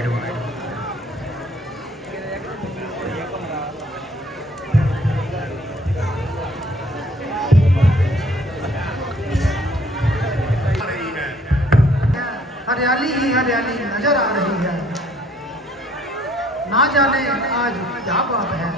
Side में। हरियाली ही हरियाली नजर आ रही है, ना जाने आज क्या बात है।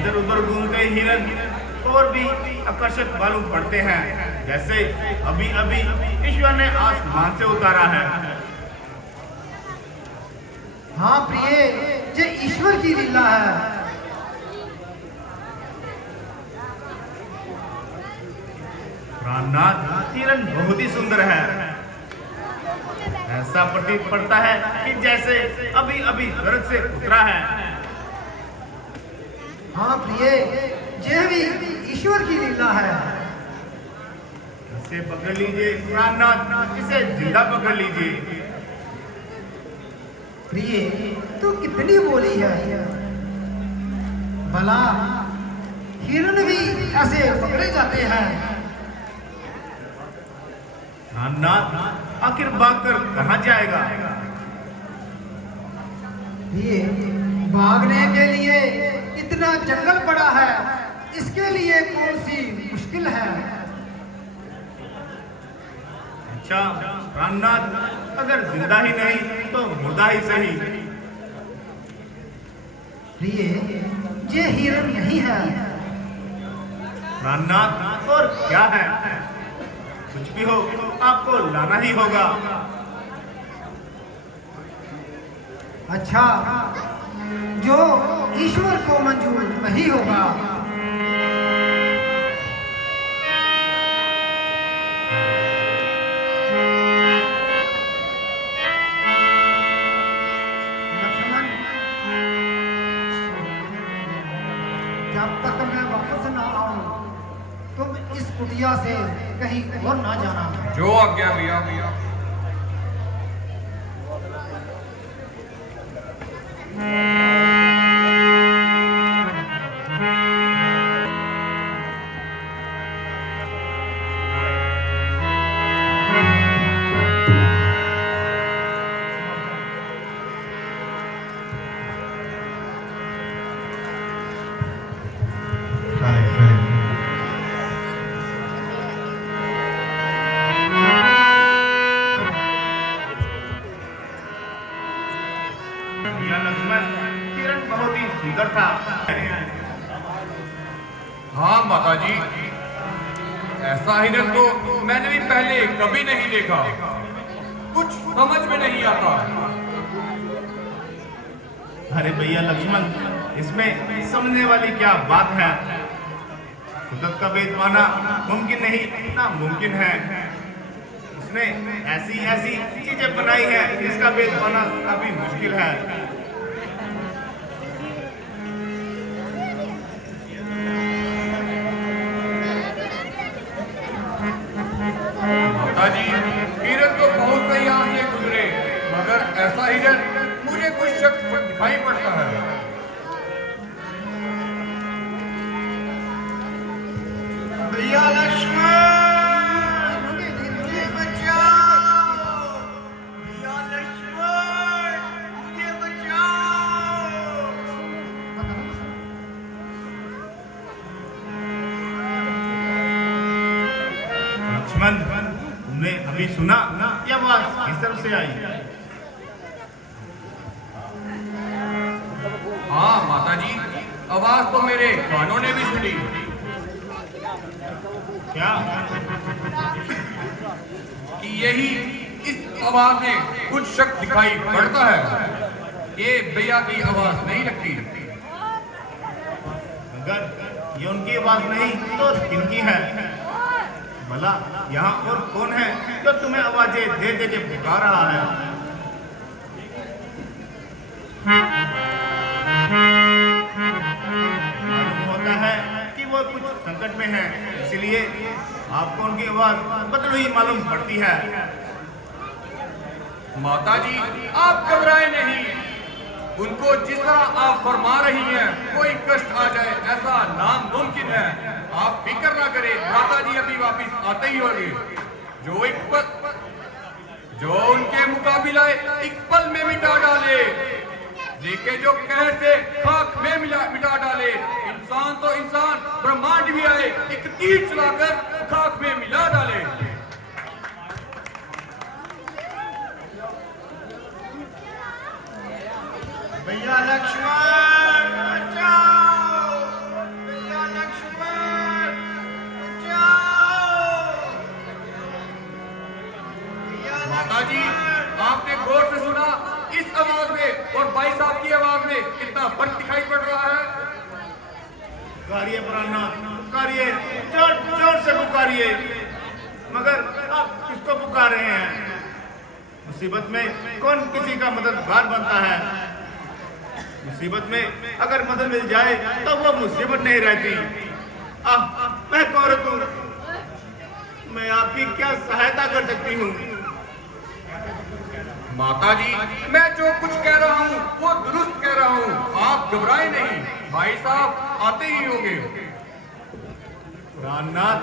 इधर उधर घूमते हिरन और भी आकर्षक मालूम पड़ते हैं, जैसे अभी अभी ईश्वर ने आसमान से उतारा है। हाँ प्रिय, ये ईश्वर की लीला है। रामनाथ, हिरन बहुत ही सुंदर है। ऐसा प्रतीत पड़ता है कि जैसे अभी अभी स्वर्ग से उतरा है। हाँ प्रिय, यह भी ईश्वर की लीला है। इसे पकड़ लीजिए रामनाथ, इसे जिंदा पकड़ लीजिए। प्रिय, तू कितनी बोली है। भला हिरण भी ऐसे पकड़े जाते हैं। नाथ, आखिर भागकर कहाँ जाएगा? प्रिय, भागने के लिए इतना जंगल पड़ा है, इसके लिए कौन सी मुश्किल है। अच्छा रामनाथ, अगर जिंदा ही नहीं तो मुर्दा ही सही। प्रिय, ये हिरण नहीं है। रामनाथ, और क्या है? कुछ भी हो, आपको लाना ही होगा। अच्छा, जो ईश्वर को मंजूर नहीं होगा। लक्ष्मण, जब तक मैं वापस ना आऊं, तुम इस कुटिया से कहीं और ना जाना। जो आज्ञा भैया। यह लक्ष्मण, किरण बहुत ही सुंदर था। हाँ माता जी, ऐसा हिरन तो मैंने भी पहले कभी नहीं देखा। कुछ समझ में नहीं आता। अरे भैया लक्ष्मण, इसमें समझने वाली क्या बात है? कुदरत का भेद पाना मुमकिन नहीं, नामुमकिन है। उसने ऐसी ऐसी चीजें बनाई है जिसका भेद पाना काफी मुश्किल है। माता जी, हिरन तो बहुत सही यहाँ से गुजरे, मगर ऐसा हिरन मुझे कुछ शक दिखाई पड़ता है। भैया लक्ष्मण, मुझे बचाओ। भैया लक्ष्मण, मुझे बचाओ। लक्ष्मण, तुमने अभी सुना ये आवाज किस तरफ से आई? हाँ माता जी, आवाज तो मेरे कानों ने भी सुनी। क्या? कि यही इस आवाज में कुछ शक दिखाई पड़ता है। ये भैया की आवाज नहीं लगती। अगर ये उनकी आवाज नहीं तो किनकी है? भला यहाँ और कौन है जो तुम्हें आवाजें दे दे के पुकार रहा है? मालूम होता है कि वो कुछ संकट में है, इसलिए आपको उनकी आवाज बदल हुई मालूम पड़ती है। माता जी, आप घबराए नहीं। उनको जिस तरह आप फरमा रही हैं, कोई कष्ट आ जाए ऐसा नामुमकिन है। आप फिक्र ना करें, माता जी अभी वापिस आते ही होंगे। जो उनके मुकाबला एक पल में मिटा डाले, देखे जो कहर से खाक में मिटा डाले। इंसान तो इंसान, ब्रह्मांड भी आए एक तीर चलाकर खाक में मिला डाले। भैया लक्ष्मण बचाओ! भैया लक्ष्मण बचाओ! माता जी, आपने गौर से सुना इस आवाज में और भाई साहब की आवाज में कितना फर्क दिखाई पड़ रहा है? पुकारिए प्राणनाथ, पुकारिए, जोर जोर से पुकारिए। मगर आप किसको पुकार रहे हैं? मुसीबत में कौन किसी का मददगार बनता है? मुसीबत में अगर मदद मिल जाए तो वो मुसीबत नहीं रहती। अब मैं कौन हूँ? मैं आपकी क्या सहायता कर सकती हूँ? माता जी, मैं जो कुछ कह रहा आप घबराए नहीं, भाई साहब आते ही होंगे। प्राणनाथ,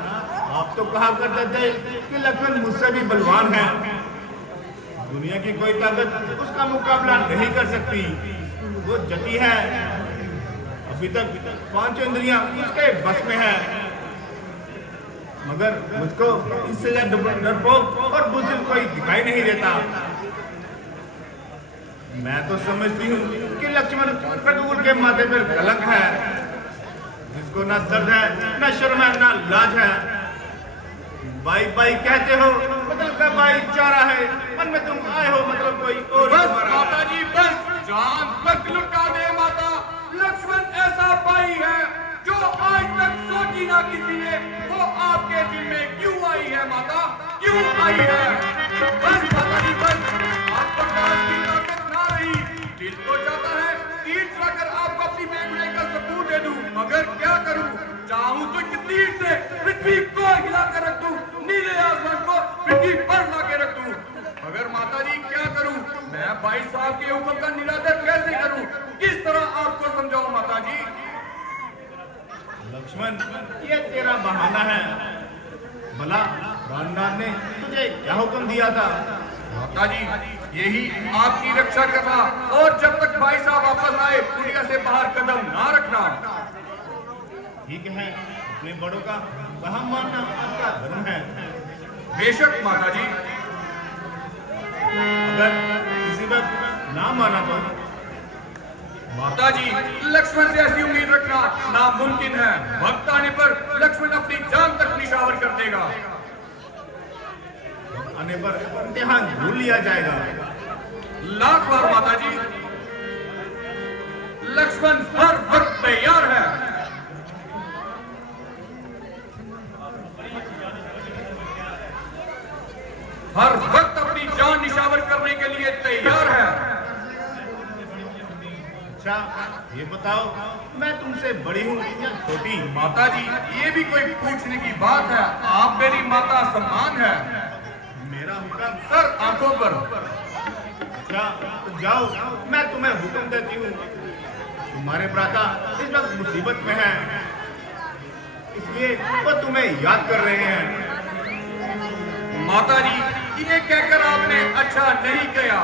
आप तो कहा करते थे कि लक्ष्मण मुझसे भी बलवान है, दुनिया की कोई ताकत उसका मुकाबला नहीं कर सकती, वो जटी है, अभी तक 5 इंद्रियां उसके बस में है, मगर मुझको इससे ज्यादा डरपोक और बुजुर्ग कोई दिखाई नहीं देता। मैं तो समझती हूँ कि लक्ष्मण खडूर के माथे पर कलंक है, जिसको ना दर्द है, ना शर्म है, ना लाज है। भाई भाई कहते हो, मतलब का भाई चारा है, मन में तुम आए हो मतलब कोई और। बस माता जी बस, जान तक लुटा दे माता। लक्ष्मण ऐसा भाई है जो आज तक सोची ना किसी ने, वो आपके दिल में क्यों आई है माता, क्यों आई है? बस माता जी बस, आपको जान की ताकत ना रही, दिल तो चाहता है तीर चलाकर आपको अपनी बेगुनाही का सबूत दे दूं, मगर क्या करूं? चाहूं तो एक तीर से पृथ्वी को हिला कर रख दूं, नीले आसमान को पृथ्वी पर ला के रख दूं, मगर माता जी क्या करूं? मैं भाई साहब के हुक्म का निरादर कैसे करूं? किस तरह आपको समझाऊं माता जी? लक्ष्मण, ये तेरा बहाना है। भला प्राणनाथ ने तुझे क्या हुक्म दिया था? माता जी यही आपकी रक्षा करना, और जब तक भाई साहब वापस आए कुटिया से बाहर कदम ना रखना। ठीक है, अपने बड़ों का कहा मानना आपका धर्म है। बेशक माता जी। अगर किसी वक्त ना माना तो? माता जी लक्ष्मण से ऐसी उम्मीद रखना नामुमकिन है, वक्त आने पर लक्ष्मण अपनी जान तक निशावर कर देगा। आने पर इम्तिहान भूल लिया जाएगा। लाख बार माता जी, लक्ष्मण हर वक्त तैयार है। हर वक्त अपनी जान निशावर करने के लिए तैयार है। अच्छा ये बताओ, मैं तुमसे बड़ी हूँ या छोटी? माता जी ये भी कोई पूछने की बात है, आप मेरी माता समान है। मेरा हुक्म? सर आंखों पर। अच्छा तो जाओ, मैं तुम्हें हुक्म देती हूँ। तुम्हारे भ्राता इस वक्त मुसीबत में है, इसलिए वो तुम्हें याद कर रहे हैं। माता जी ये कहकर आपने अच्छा नहीं किया,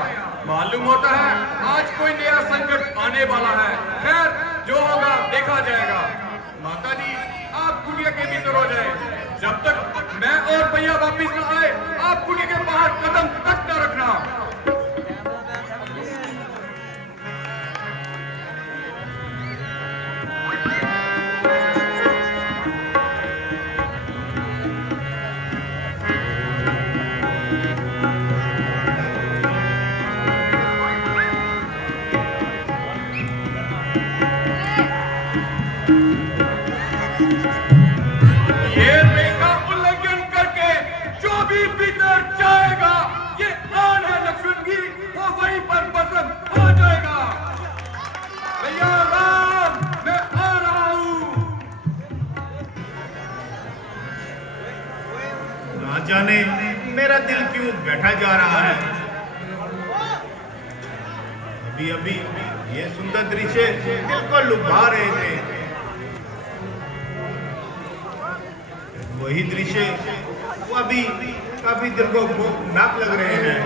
मालूम होता है आज कोई नया संकट आने वाला है। खैर जो होगा देखा जाएगा। माता जी आप कुटिया के भीतर हो जाए, जब तक मैं और भैया वापिस न आए आप कुटिया के बाहर कदम तक न रखना। ये रेखा उल्लंघन करके जो भी भीतर जाएगा, ये आन है लक्ष्मण की, वो वहीं पर भस्म हो जाएगा। भैया राम, मैं आ रहा हूं। ना जाने मेरा दिल क्यों बैठा जा रहा है। अभी अभी ये सुंदर दृश्य दिल को लुभा रहे थे, वही दृश्य वो अभी काफी दिल को नाक लग रहे हैं।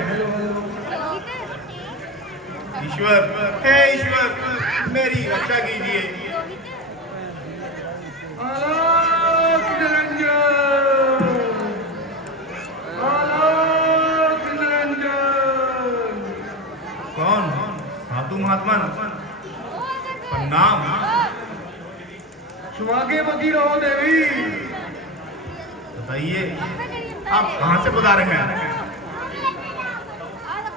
ईश्वर, हे ईश्वर, मेरी रक्षा कीजिए। आलोक निरंजन, आलोक निरंजन। कौन? साधु महात्मा? प्रणाम। सुहागे बती रहो देवी। बताइए आप कहाँ से पधारे हैं?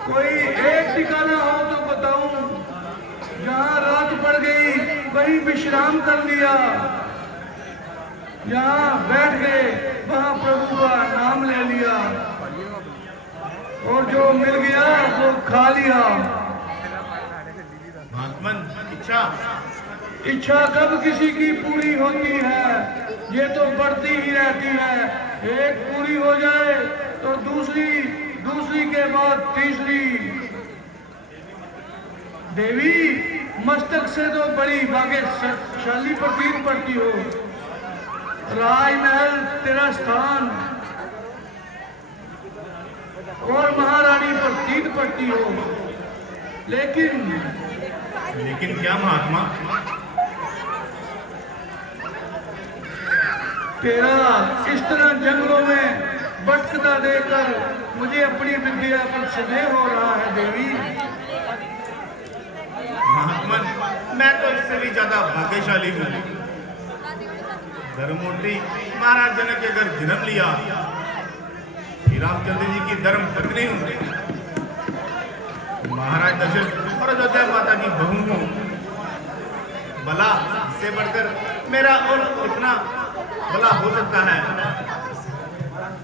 कोई एक ठिकाना हो तो बताऊं, जहाँ रात पड़ गई वहीं विश्राम कर लिया, जहाँ बैठ गए वहाँ प्रभु का नाम ले लिया, और जो मिल गया वो खा लिया। महात्मन इच्छा? इच्छा कब किसी की पूरी होती है, ये तो बढ़ती ही रहती है। एक पूरी हो जाए तो दूसरी, दूसरी के बाद तीसरी। देवी मस्तक से तो बड़ी भाग्यशाली प्रतीत पड़ती हो। राजमहल तेरा स्थान और महारानी प्रतीत पड़ती हो, लेकिन क्या महात्मा? तेरा इस तरह जंगलों में भटकता देखकर मुझे अपनी विद्या पर संदेह हो रहा है देवी। महात्मन, मैं तो इससे भी ज्यादा भाग्यशाली हूँ। धर्ममूर्ति महाराज जनक के घर जन्म लिया, श्री रामचंद्र जी की धर्म पत्नी हूँ, महाराज दशरथ और अयोध्या माता की बहू हूँ। भला इससे बढ़कर मेरा और कितना भला हो सकता है?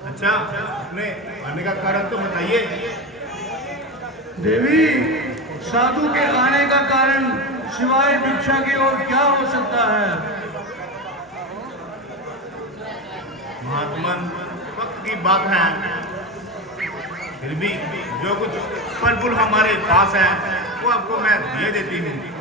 अच्छा, अपने आने का कारण तो बताइए। देवी, साधु के आने का कारण सिवाय भिक्षा के और क्या हो सकता है? महात्मन, वक्त की बात है, फिर भी जो कुछ फल फूल हमारे पास है वो आपको मैं दे देती हूँ।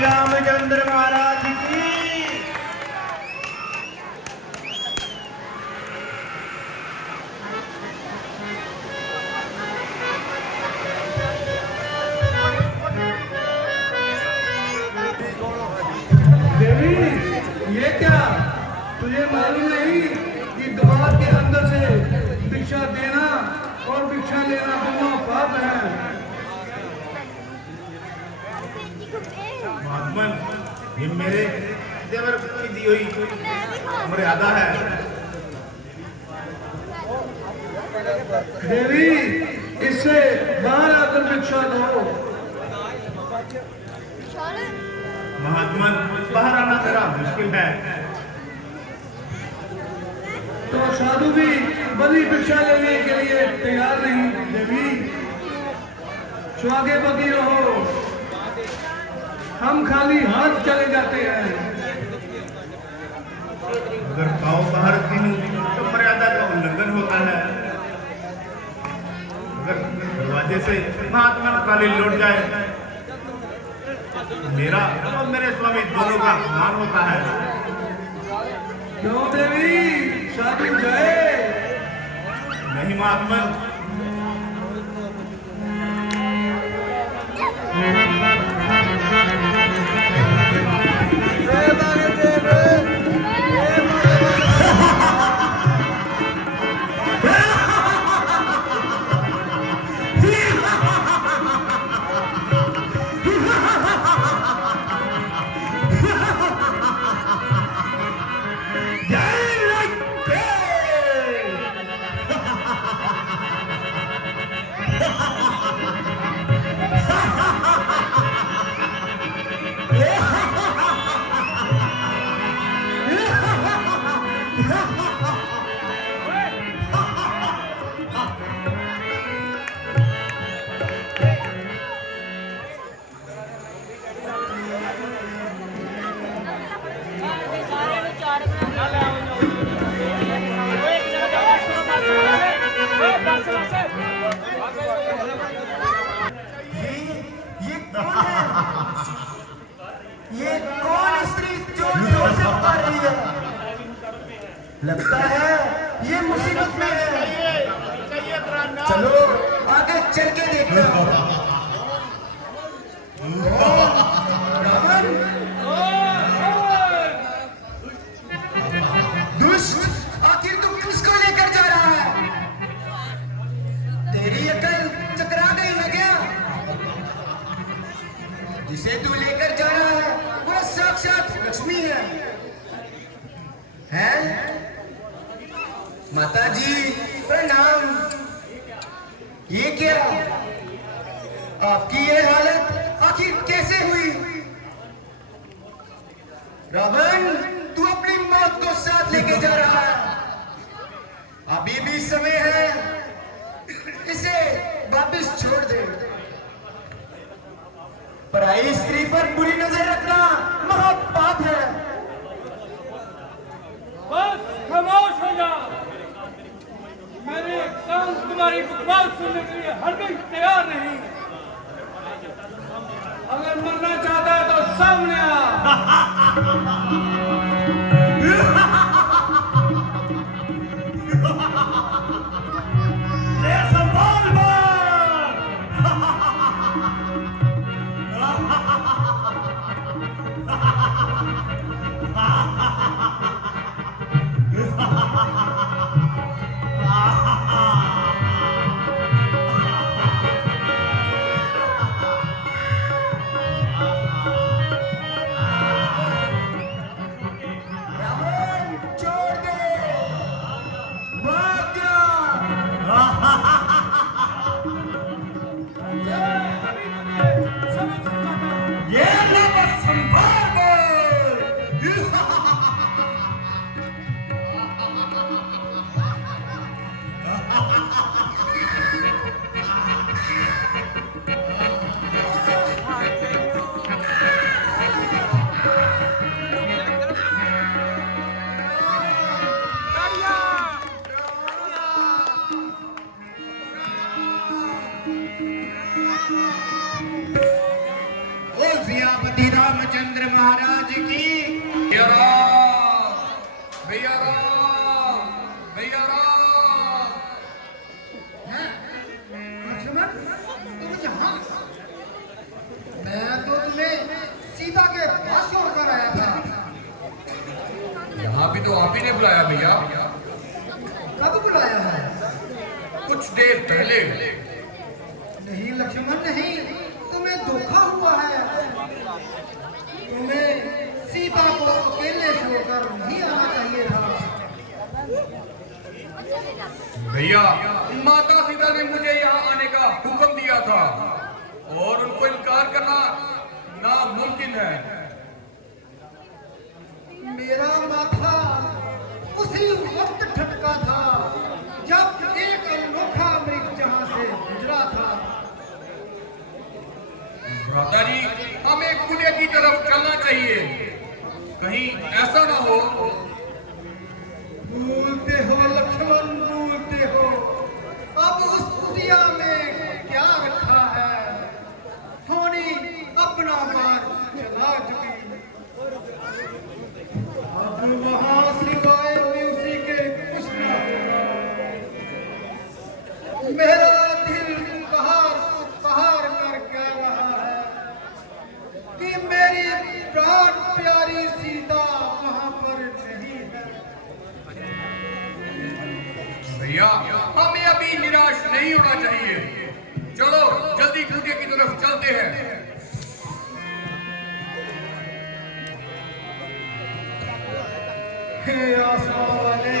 रामचंद्र महाराज की। देवी, ये क्या तुझे मालूम नहीं कि द्वार के अंदर से भिक्षा देना और भिक्षा लेना दोनों पाप है? महात्मन, ये मेरे देवर की दी हुई मर्यादा है। देवी, इससे बाहर आकर भिक्षा दो। महात्मन, बाहर आना जरा मुश्किल है। तो साधु भी बड़ी भिक्षा लेने के लिए तैयार नहीं। देवी, स्वागे बगी रहो, हम खाली हाथ चले जाते हैं। अगर पाँव बाहर रखती हूँ तो मर्यादा का उल्लंघन होता है। अगर दरवाजे से महात्मा खाली लौट जाए, मेरा और मेरे स्वामी दोनों का अपमान होता है। क्यों देवी, साधु जाए? नहीं महात्मन, ये कौन स्त्री जो जोर से पुकार रही है? लगता है ये मुसीबत में है। चलो आगे चल के देखते हैं। रावण, दुष्ट, आखिर तू किसको लेकर जा रहा है? तेरी अकल चकरा गई है क्या? जिसे तू लेकर जा रहा है वो साक्षात लक्ष्मी है। हैं? माता जी प्रणाम। ये क्या, आपकी ये हालत आखिर कैसे हुई? रावण, तू अपनी मौत को साथ लेके जा रहा है। पर बुरी नजर रखना महापाप है। बस खामोश हो जा। मेरे कान तुम्हारी बकवास सुनने के लिए हरगिज़ तैयार नहीं। अगर मरना चाहता है तो सामने आ। छोड़ दे, भाग जा। ये लफ्ज़ संभाल बोल। ओ सियापति रामचंद्र महाराज की। भैया राम, भैया राम, भैया राम। लक्ष्मण, तुम यहाँ? मैं तो तुम्हें सीता के पास छोड़कर आया था। यहाँ भी तो आप ही ने बुलाया भैया। कब बुलाया है? कुछ देर पहले। नहीं लक्ष्मण नहीं, तुम्हें धोखा हुआ है। तुम्हें सीता को अकेले छोड़कर नहीं आना चाहिए था। भैया, माता सीता ने मुझे यहाँ आने का हुक्म दिया था और उनको इनकार करना नामुमकिन है। मेरा माथा उसी वक्त ठटका था जब एक अनोखा मृग जहां से गुजरा था। भ्राता जी, हमें कुएं की तरफ चलना चाहिए। कहीं ऐसा ना हो। भूलते हो लक्ष्मण, भूलते हो। अब उस कुटिया में क्या रखा है? होनी अपना मार चला चुकी। अब वहां सिवाय उसी के कुछ ना होगा। मेरा दिल पहाड़ कर कह रहा है कि मेरी प्राण प्यारी सीता वहां पर नहीं है। भैया, हमें अभी निराश नहीं होना चाहिए। चलो जल्दी कुएं की तरफ चलते हैं। हे आसमान वाले,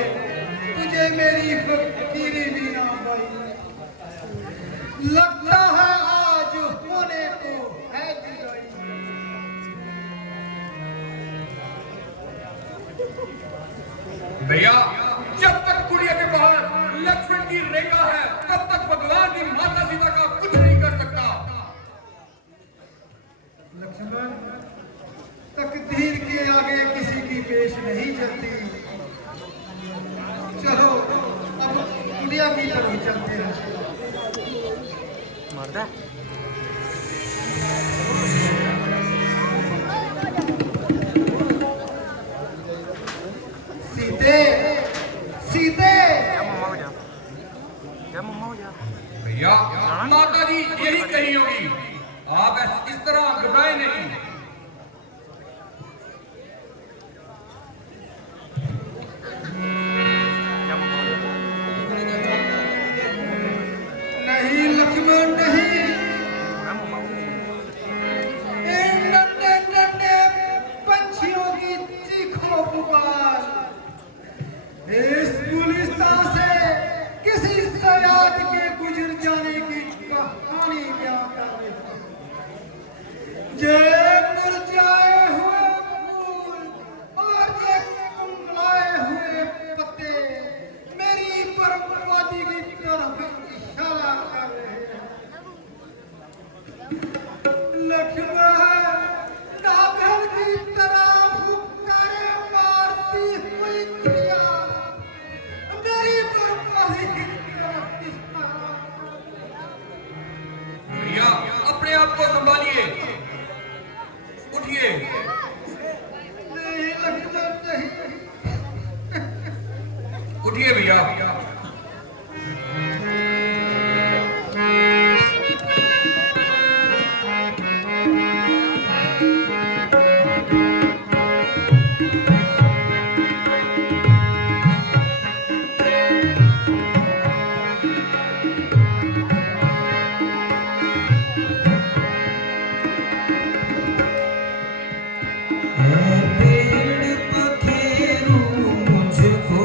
तुझे मेरी फकीरी भी ना पाई। लगता है आज होने को है जुदाई। भैया, जब तक कुड़िया के बाहर लक्ष्मण की रेखा है तब तक भगवान की माता सीता का कुछ नहीं कर सकता। लक्ष्मण, तकदीर के आगे किसी की पेश नहीं चलती। चलो अब कुटिया की तरफ चलते हैं। सीते, सीते। भैया, माता जी यही कही होगी। आप इस तरह घबराए नहीं। नहीं लक्ष्मण नहीं, नहीं लगता नहीं। उठिए भैया। पेड़ पखेरू मुझको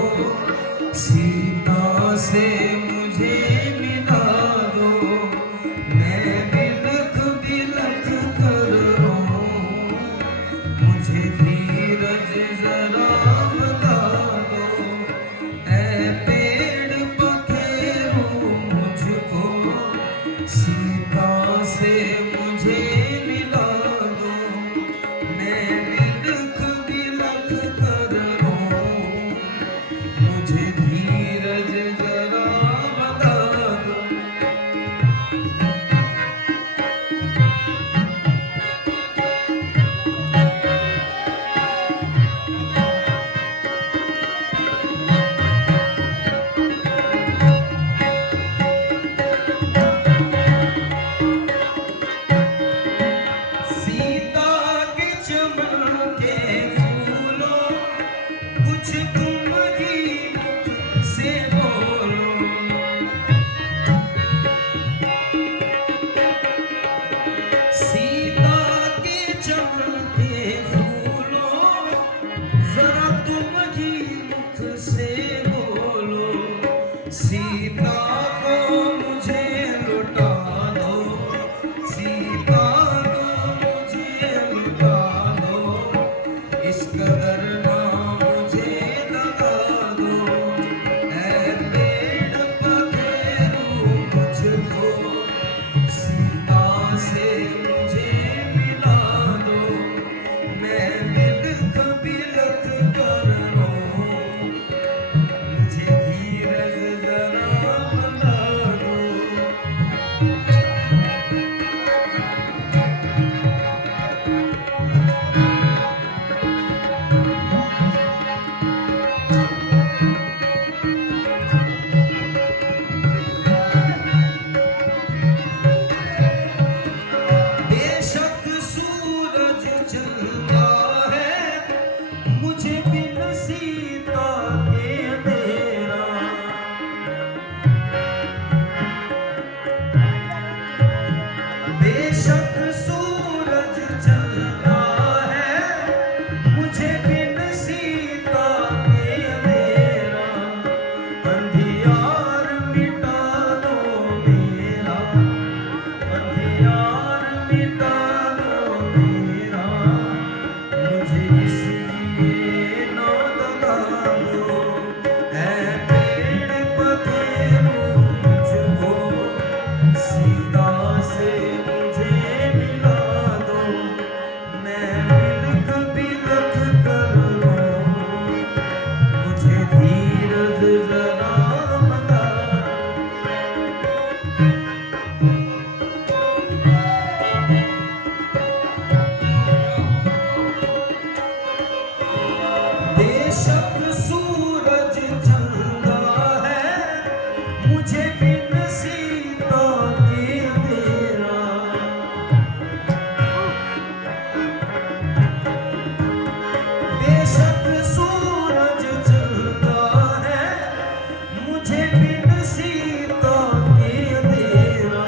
सीता से मुझे मिला दो, मैं बिलख बिलख कर रोऊं, मुझे धीरज जरा बता दो। ऐ पेड़ पखेरू मुझको सीता से मुझे मिला दो, मैं बिलख बिलख कर रोऊं, मुझे धीरज जरा बता दो। सीता के चमन के फूलों, कुछ तुम ही मुख से बोलो। सीता के चमन के फूलों, जरा तुम ही मुख से बोलो। सीता को मुझे लुटा दो, सीता को मुझे लुटा दो, इस कदर ना मुझे लगा दो। ऐ पेड़ पखेरू मुझको सीता से मुझे मिला दो, मैं बिलख बिलख कर रोऊं, मुझे धीरज जरा बता दो। बेशक सूरज चलता है मुझे बिन सीता के अंधेरा, बेशक सूरज चलता है मुझे बिन सीता के अंधेरा। अंधियार मिटा दो मेरा, अंधियार मिटा दो मेरा, मुझे इसलिए ना दगा दो। ऐ पेड़ पखेरू मुझको सीता से मुझे मिला दो, मैं बिलख बिलख कर रोऊं, मुझे धीरज जरा बता दो। बेशक सूरज चलता है मुझे बिन सीता के अंधेरा। बेशक सूरज चलता है मुझे बिन सीता के अंधेरा।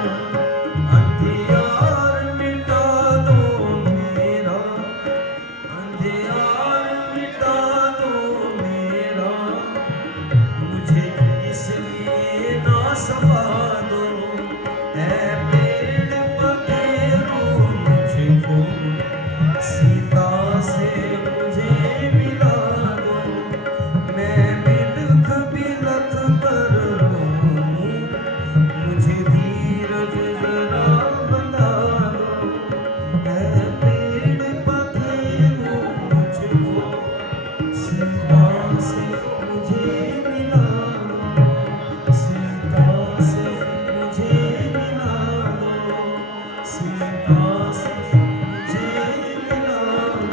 अंधियार मिटा दो मेरा, अंधियार मिटा दो मेरा, मुझे इसलिए ना सफा दो। ऐ पेड़ पखेरू मुझको सीता से मुझे मिला दो, मैं बिलख बिलख कर रोऊं, मुझे धीरज जरा बता दो। ऐ पेड़ पखेरू मुझको सीता से मुझे मिला दो, सीता से मुझे मिला दो, सीता से मुझे मिला दो।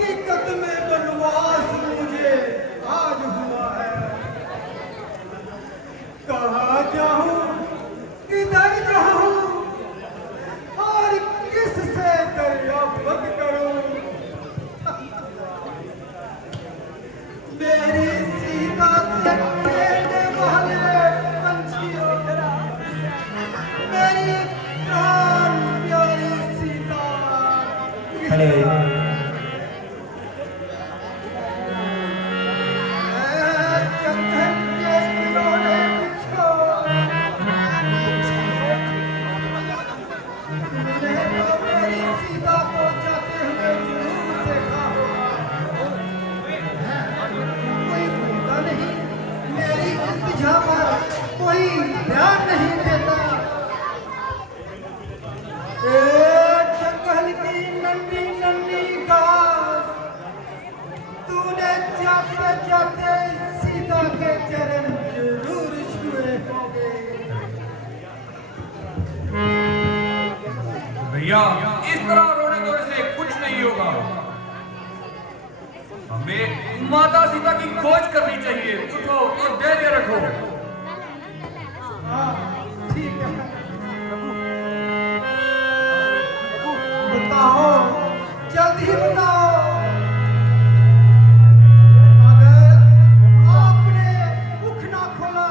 हकीकत में बनवास मुझे आज हुआ है। कहाँ जाऊं, किधर जाऊं और किससे दरियाफत करूं। मेरी सीता से खेलने वाले पंछियों, मेरी प्राण प्यारी सीता सीता को जाते हुए जरूर देखा होगा। कोई बोलता नहीं, मेरी इल्तिजा पर कोई ध्यान नहीं देता। जंगल की नन्ही नन्ही घास, तूने जाते जाते सीता के चरण जरूर छुए होंगे। भैया इस तरह रोने धोने से कुछ नहीं होगा। हमें माता सीता की खोज करनी चाहिए। उठो और धैर्य रखो। हाँ, ठीक है। बताओ, जल्दी बताओ। अगर आपने मुख ना खोला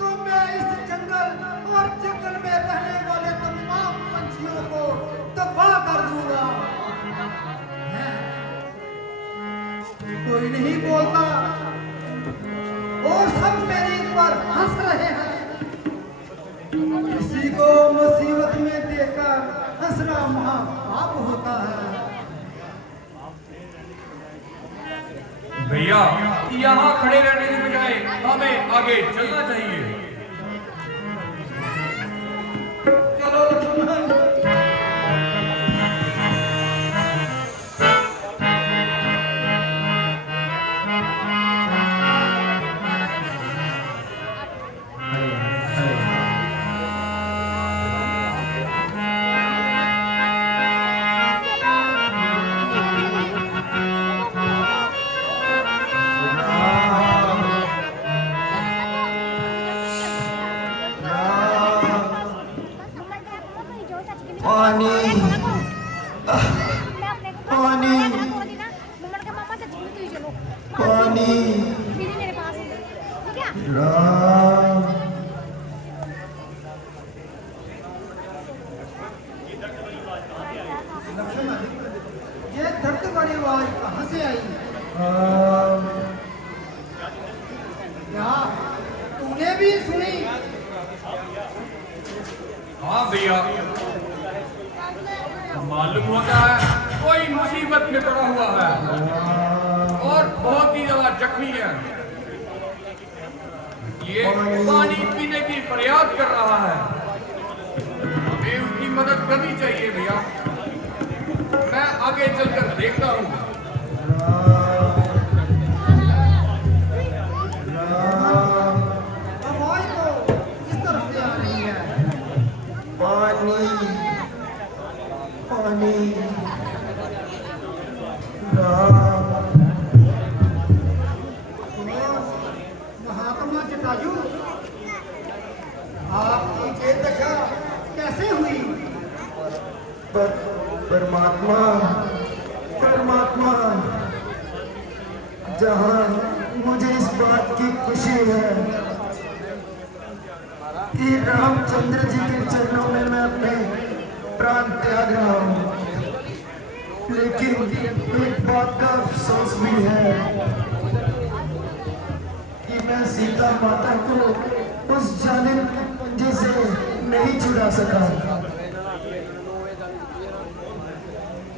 तो मैं इस जंगल और जंगल में रहने वाले तमाम पंछियों को तबाह कर दूंगा। कोई नहीं बोलता और सब मेरे पर हंस रहे हैं। किसी को मुसीबत में देखकर हंसना महापाप होता है। भैया यहाँ खड़े रहने की बजाय हमें आगे चलना चाहिए। चलो लक्ष्मण। ये धरती बड़ी आवाज कहाँ से आई? क्या तूने भी सुनी? हाँ भैया, मालूम होता है कोई मुसीबत में पड़ा हुआ है और बहुत ही ज्यादा जख्मी है। ये पानी पीने की फरियाद कर रहा है। हमें उसकी मदद करनी चाहिए भैया। मैं आगे चलकर देखता हूँ। आवाज तो इस तरफ से आ रही है। पानी पानी महात्मा जटायु, आपकी ये दशा कैसे हुई? परमात्मा परमात्मा, जहां मुझे इस बात की खुशी है कि रामचंद्र जी के चरणों में मैं अपने प्राण त्याग रहा हूं, लेकिन एक बात का अफसोस भी है कि मैं सीता माता को उस जालिम पंजे से नहीं छुड़ा सका।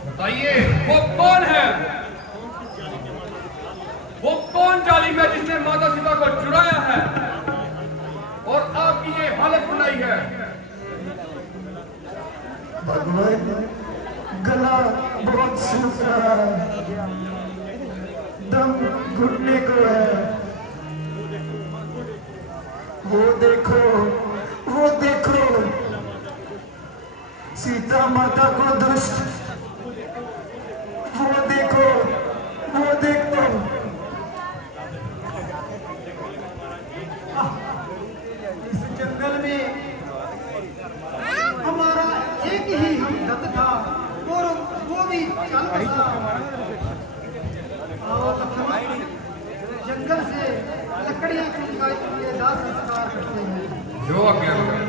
बताइए वो कौन है? वो कौन जालिम है जिसने माता सीता को चुराया है और आपकी ये हालत बनाई है? भगवान, गला बहुत सूख रहा है, दम घुटने को है। वो देखो सीता माता को दुष्ट, वो देखो जो आज्ञा हो।